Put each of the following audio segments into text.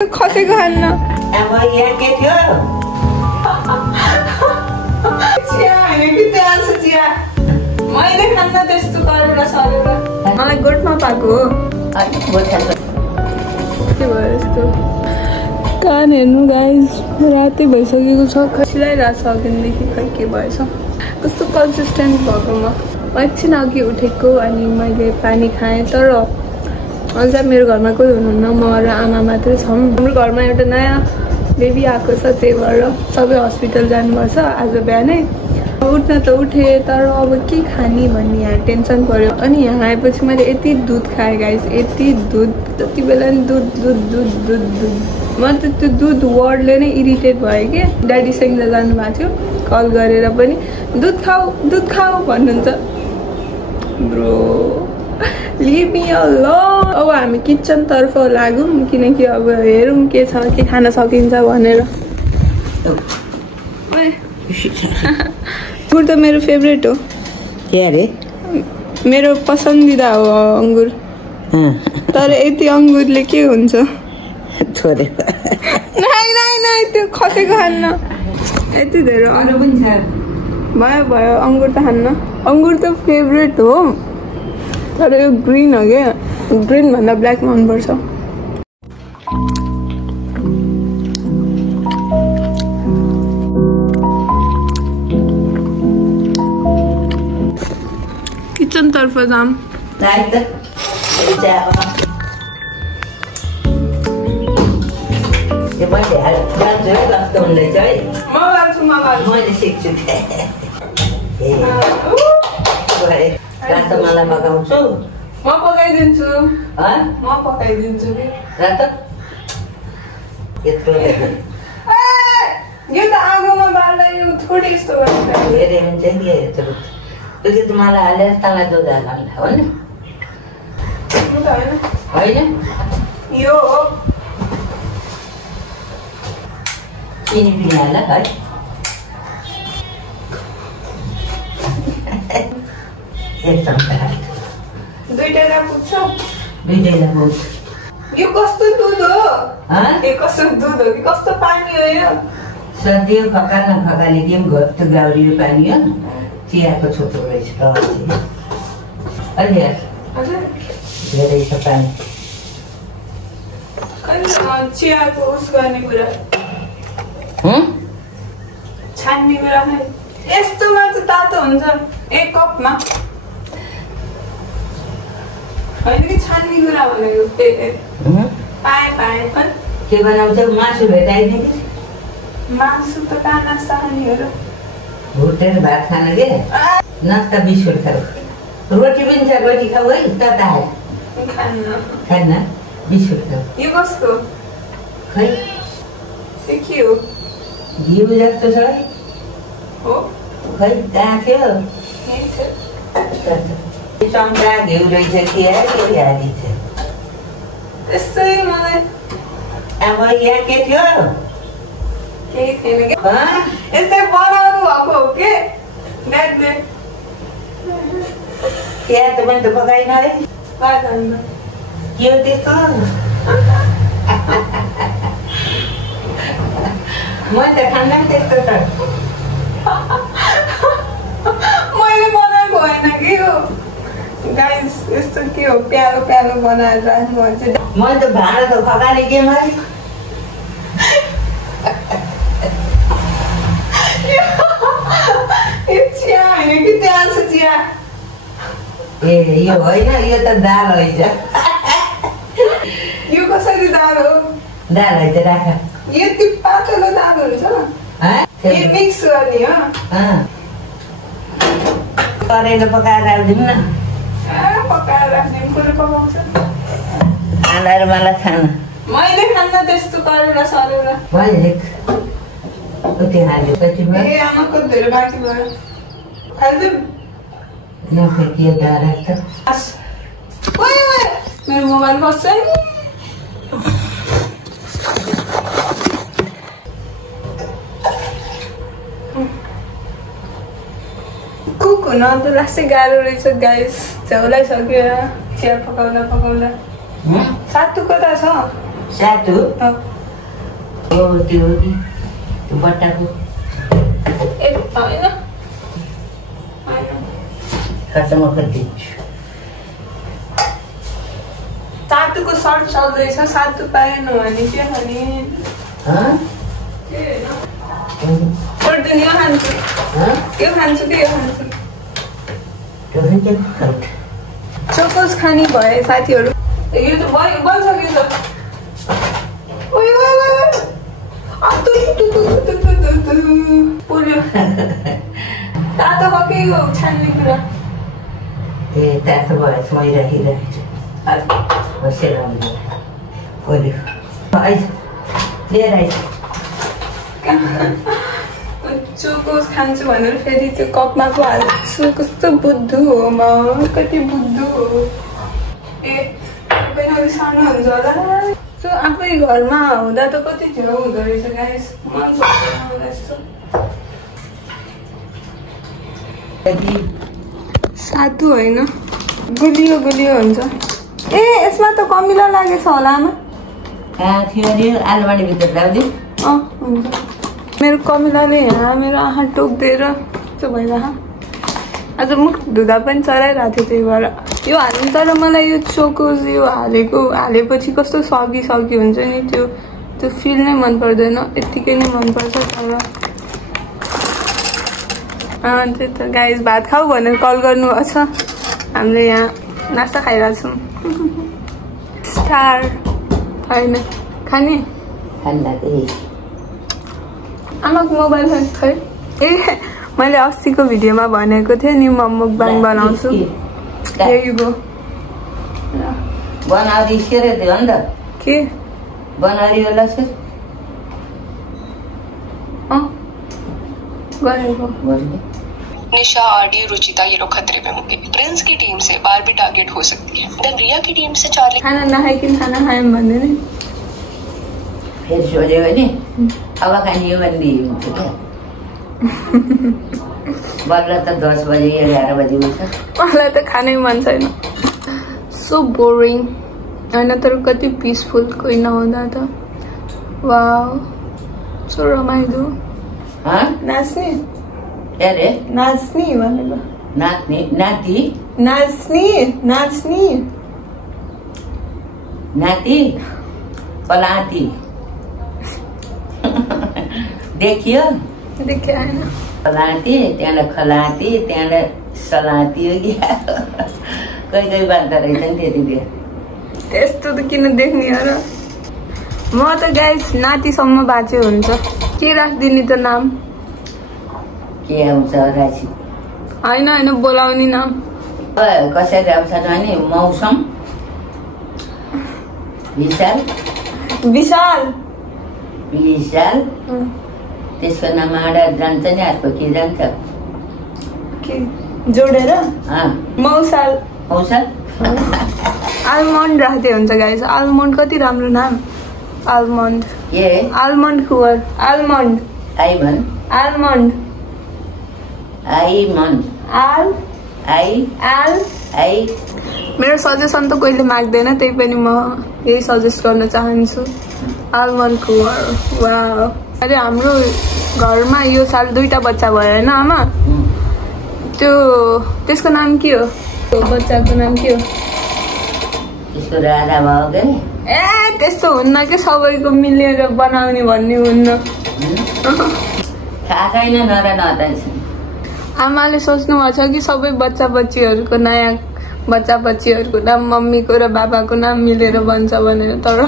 खसेको खान्न अब यहाँ के थियो चिया हैन कि त्यहाँ छ चिया मैले खान्न त्यस्तो गरेर सरेर मलाई गोठमा पाएको हो के भयो यस्तो कान हेर्नु गाइज रातै भइसकेको छ खसिलाइरहेको छ अघिदेखि खै के भएछ कस्तो कन्सिस्टेन्ट भएको म एकछिन अघि उठेको अनि मैले पानी खाएँ तर अझ मेरो घरमा कोही हुनुहुन्न म र आमा मात्रै छौँ हाम्रो घरमा एउटा नयाँ बेबी आएको छ त्यही भएर सबै हस्पिटल जानुपर्छ आज बिहानै उठ्न त उठेँ तर अब के खाने भन्ने यहाँ टेन्सन पर्यो अनि यहाँ आएपछि मैले यति दुध खाएँ गाइस यति दुध जति बेला नि दुध दुध दुध दुध दुध म त त्यो दुध वर्डले नै इरिटेट भयो कि ड्याडी सेङ्ला जानुभएको थियो कल गरेर पनि दुध खाऊ भन्नुहुन्छ ब्रो लिभ मी अलोन अब हामी किचन तर्फ लागौँ किनकि अब हेरौँ के छ के खान सकिन्छ भनेर अंगुर त मेरो फेभरेट हो के अरे मेरो पसन्दिदा हो अंगुर तर यति अंगुरले के हुन्छ छोरे नाइ त्यो खसेको खान्न यति धेरै अरू पनि छ भयो अंगुर त खान्न अंगुर त फेभरेट हो तर यो ग्रीन हो क्या ग्रीन भन्दा ब्ल्याक मनपर्छ किचन तर्फ जाम मैले सिक्छु रातो मलाई मगाउँछु म पकाइदिन्छु रातो यत्रो यो त आगोमा बाल्दा यो थोरै यस्तो गर्छ हेरे हुन्छ नि यत्रो त्यो त मलाई हालेर तँलाई दुध हाल्ला हो नि होइन यो हो चिनी पनि हाल है दुईटैलाई पुग्छ दुईटैलाई पुग्छ यो कस्तो दुध हो यो कस्तो दुध हो कि कस्तो पानी हो यो सर्दियो खकाली दियो त्यो गाउरियो पानी हो चियाको छोटो रहेछ अलि धेरै छ पानी चियाको उस गर्ने कुरा छान्ने कुरा यस्तोमा त तातो हुन्छ एक कपमा होइन कि छान्ने कुरा भनेको पाएँ के बनाउँछ मासु भेटाइदिने कि मासु त कहाँ नास्ता खाने हो र भुटेर भात खान के नास्ता बिस्कुट खाऊ रोटी पनि छ रोटी खाऊ है तताएर खान्न बिस्कुट खाऊ यो कस्तो खै के हो घिउ जस्तो छ है हो खै कहाँ थियो चम्चा घिउ रहेछ के हालिन्छ त्यस्तै मलाई अब यहाँ के थियो केही थिएन यस्तै बनाउनु भएको हो के ड्याडले यहाँ त मैले त पकाइन है के हो त्यस्तो म त खान्न त्यस्तो त मैले बनाएको होइन कि हो गाइस यस्तो के हो प्यालो बनाएर राख्नु भन्छ मैले त भाँडा त खकाले के मैले चिया होइन कि त्यहाँ छ चिया ए यो होइन यो त दाल होइन यो कसरी दाल हो दाल है त राख यति पातलो दाल हुन्छ यो मिक्स गर्ने हो करेलो पकाएर राखिदिउँ न पकाएर राख्ने कसले पकाउँछ खानाहरू मलाई खान मैले खान्न त्यस्तो गरेर सरेर मैले कति हाल्यो कतिमा ए आमाको धेरै बाँकी भयो हाल्दिउँ नफेकियो डाँडा त मेरो मोबाइल बस्छ है कुक हुन त लास्टै गाह्रो रहेछ गाइस झ्याउलाई सक्यो चिया पकाउँदा सातु कता छ सातु हो त्यो कि बट्टाको खर्चमा खोजिदिन्छु। सातुको सर्ट चल्दैछ, सातु पाएन भने के खाने? यो खान्छु, यो खान्छु कि यो खान्छु? चोकोस खाने भए साथीहरू। यो त बनिसक्यो त। पोल्यो तातो पक्कै छान्ने कुरा। ए तातो भएछ मै राखिरहेको छु। बसेर पोल्यो आइज लिएर आइज। चोकोस खान्छु भनेर फेरि त्यो कपमा पो हाल्छु। कस्तो बुद्धु हो म, कति बुद्धु हो। ए पनि सानो हुन्छ होला। सो आफै घरमा हुँदा त कति झ्याउ हुँदो रहेछ गाइस। मन पर्छ यस्तो। सातु होइन, गुलियो गुलियो हुन्छ। ए यसमा त कमिला लागेछ होला आमा। कहाँ थियो नि आलुबारीभित्र राख्दै? हुन्छ। मेरो कमिलाले यहाँ मेरो आँखा टोक्दिएर यस्तो भइरहेको। आज मुख धुँदा पनि चराइरहेको थियो, त्यही भएर यो हाल्नु। तर मलाई यो चोकोस यो हालेपछि कस्तो सगी सगी हुन्छ नि, त्यो फिल नै मन पर्दैन, यत्तिकै नै मनपर्छ। तर त्यही त गाइस, भात खाऊ भनेर कल गर्नुभएको छ। हामीले यहाँ नास्ता खाइरहेछौँ। स्टार होइन खाने आमाको मोबाइल खै। ए मैले अस्तिको भिडियोमा भनेको थिएँ नि म मुकबाङ बनाउँछु। यही गो बनाउरी सेरे दियो नि त। के बनाउरी होला सर? गरेको निशा, आरडी, रुचिता ये लोग खतरे में होंगे। प्रिंस की टीम से बारबी टारगेट हो सकती है। देन रिया की टीम से चार्ली। खाना नखाइकन खाना खायौँ भन्दै नि फेरि सोध्यो भने अब खाने भन्ने हुन्थ्यो क्या। बल्ल त 10 बजे 11 बजे हुन्छ। मलाई त खानै मन छैन। सो बोरिङ होइन, तर कति पिसफुल कोही नहुँदा त। वाउ सो रमाइलो। नाच्ने अरे नाच्ने भनेको नाच्ने नाति नाच्ने नाच्ने नाति पलाती देखियो होइन। पलाती त्यहाँबाट खलाती त्यहाँबाट सलाती हो कि कोही बाँध्दो रहेछ नि त्यतिखेर। त्यस्तो त किन देख्ने हो र। म त गाइस नातिसम्म बाँच्यो हुन्छ। के राखिदिने त नाम? के आउँछ राशि? होइन बोलाउने नाम कसरी आउँछ भने मौसम, विशाल विशाल विशाल त्यसको नाम आडा जान्छ नि। अर्को के जान्छ के जोडेर? मौसाल मौसाल आलमन्ड राख्दै हुन्छ गाइस। आलमन्ड कति राम्रो नाम। आलमन्ड के आलमन्ड खुवर आलमन्ड आइमन आलमन्ड आइमन आल आई आल आई। मेरो सजेसन त कोहीले माग्दैन, त्यही पनि म यही सजेस्ट गर्न चाहन्छु। आलमन्ड खुवर। वाउ। अरे हाम्रो घरमा यो साल 2टा बच्चा भयो होइन आमा? त्यसको नाम के हो? बच्चाको नाम के हो? त्यसको राधा भयो के? ए त्यस्तो हुन्न के, सबैको मिलेर बनाउने भन्ने हुन्न। थाहा छैन नरा नतान्छ। आमाले सोच्नु भएको छ कि सबै बच्चा बच्चीहरूको नयाँ बच्चा बच्चीहरूको नाम मम्मीको र बाबाको नाम मिलेर बन्छ भनेर। तर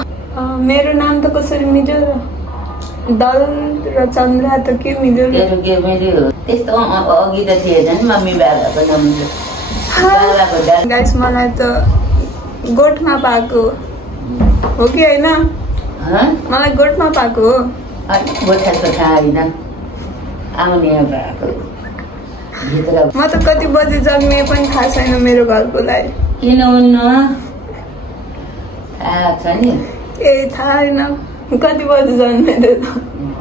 मेरो नाम त कसरी मिल्यो र? दल र चन्द्रा त के मिल्यो र? के मिल्यो? त्यस्तो अघि त थिएन नि मम्मी बाबाको नाम। गाइस मलाई त गोठमा पाएको हो कि होइन? मलाई गोठमा पाएको हो। गोठाको थाहा होइन, आउने भएको। म त कति बजे जन्मिए पनि थाहा छैन मेरो घरकोलाई। किन हुन्न? थाहा छ नि? ए थाहा छैन कति बजे जन्मिँदै त।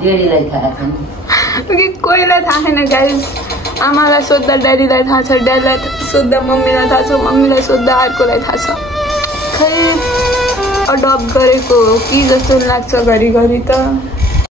डेडीलाई थाहा छ नि? कोहीलाई थाहा छैन गाइस। आमालाई सोद्धा ड्याडीलाई थाहा छ, ड्याडीलाई सोद्धा मम्मीलाई थाहा छ, मम्मीलाई सोद्धा अर्कोलाई थाहा छ। खै अडप्ट गरेको हो कि जस्तो लाग्छ घरिघरि त।